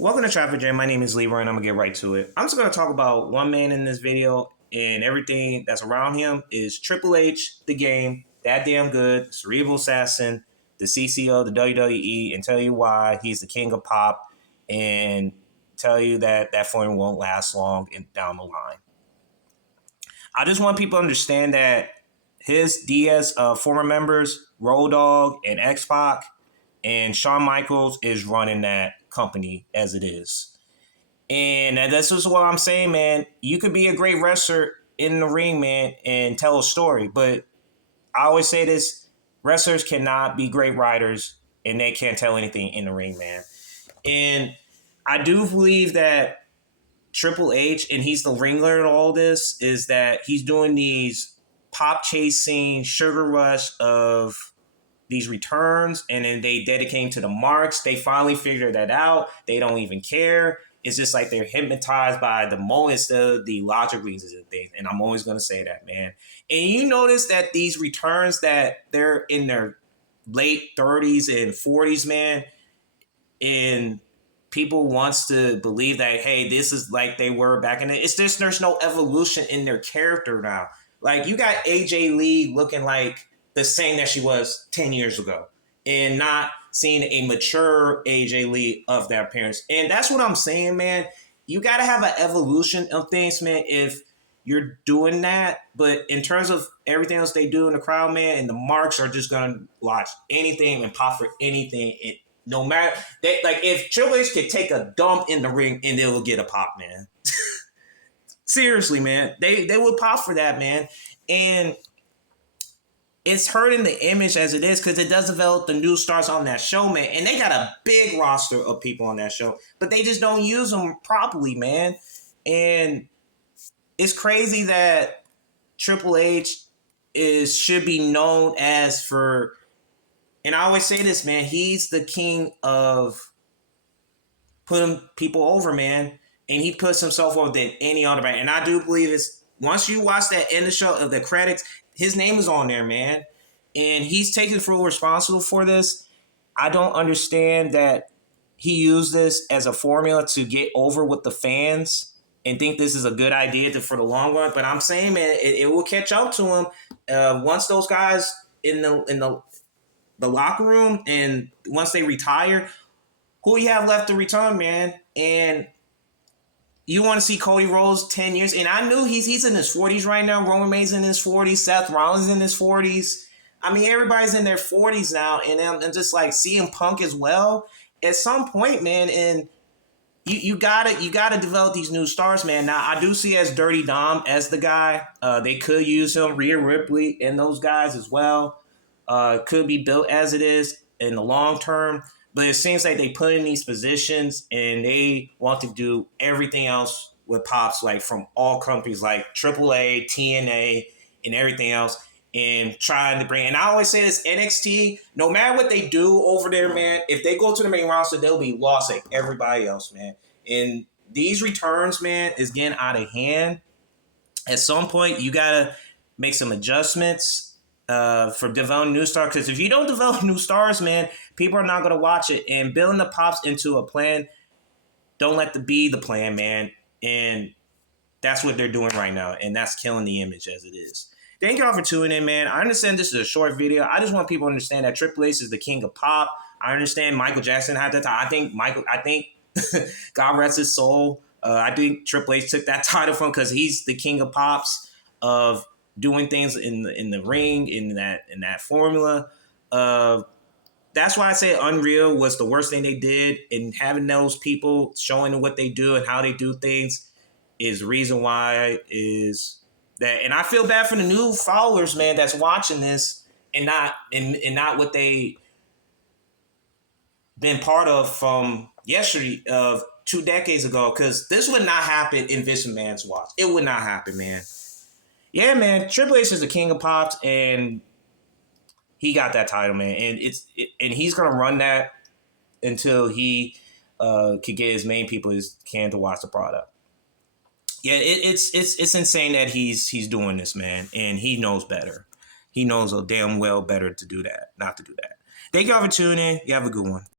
Welcome to Traffic Jam. My name is Leroy, and I'm gonna get right to it. I'm just gonna talk about one man in this video, and everything that's around him is Triple H, the game, that damn good, cerebral assassin, the CCO, the WWE, and tell you why he's the king of pop, and tell you that that formula won't last long and down the line. I just want people to understand that his Diaz former members, Road Dogg and X Pac, and Shawn Michaels is running that company as it is. And this is what I'm saying, man. You could be a great wrestler in the ring, man, and tell a story. But I always say this, wrestlers cannot be great writers, and they can't tell anything in the ring, man. And I do believe that Triple H, and he's the ringleader in all this, is that he's doing these pop chasing sugar rush of these returns, and then they dedicate to the marks. They finally figure that out. They don't even care. It's just like they're hypnotized by the moments, the logic reasons and things. And I'm always going to say that, man. And you notice that these returns that they're in their late 30s and 40s, man, and people wants to believe that, hey, this is like they were back in the, it's just, there's no evolution in their character now. Like, you got AJ Lee looking like the same that she was 10 years ago, and not seeing a mature AJ Lee of their appearance. And that's what I'm saying, man. You got to have an evolution of things, man, if you're doing that. But in terms of everything else they do in the crowd, man, and the marks are just going to watch anything and pop for anything. No matter, like, if Triple H could take a dump in the ring and they will get a pop, man. Seriously, man. They would pop for that, man. And it's hurting the image as it is because it does develop the new stars on that show, man. And they got a big roster of people on that show, but they just don't use them properly, man. And it's crazy that Triple H should be known as for, and I always say this, man, he's the king of putting people over, man. And he puts himself over than any other man. And I do believe it's, once you watch that end of the show of the credits, his name is on there, man. And he's taking full responsibility for this. I don't understand that he used this as a formula to get over with the fans and think this is a good idea for the long run. But I'm saying, man, it will catch up to him once those guys in the locker room, and once they retire, who you have left to return, man? And you want to see Cody Rhodes 10 years. And I knew he's in his 40s right now. Roman Reigns in his 40s. Seth Rollins in his 40s. I mean, everybody's in their 40s now. And just like CM Punk as well. At some point, man, and you gotta develop these new stars, man. Now, I do see as Dirty Dom as the guy. They could use him, Rhea Ripley, and those guys as well. Could be built as it is in the long term. But it seems like they put in these positions and they want to do everything else with pops, like from all companies like AAA, TNA, and everything else, and trying to bring. And I always say this, NXT, no matter what they do over there, man, if they go to the main roster, they'll be lost like everybody else, man. And these returns, man, is getting out of hand. At some point, you got to make some adjustments for developing new stars. Because if you don't develop new stars, man, people are not going to watch it. And building the pops into a plan, don't let be the plan, man. And that's what they're doing right now. And that's killing the image as it is. Thank y'all for tuning in, man. I understand this is a short video. I just want people to understand that Triple H is the king of pop. I understand Michael Jackson had that time. I think God rest his soul. I think Triple H took that title from him because he's the king of pops of doing things in the ring, in that formula. That's why I say Unreal was the worst thing they did, and having those people showing what they do and how they do things is the reason why is that. And I feel bad for the new followers, man, that's watching this and not what they been part of from yesterday of 2 decades ago, because this would not happen in Vince McMahon's watch. It would not happen, man. Yeah, man, Triple H is the king of pops, and he got that title, man. And and he's gonna run that until he could get as many people as can to watch the product. Yeah, it's insane that he's doing this, man, and he knows better. He knows damn well better to do that, not to do that. Thank y'all for tuning in. You have a good one.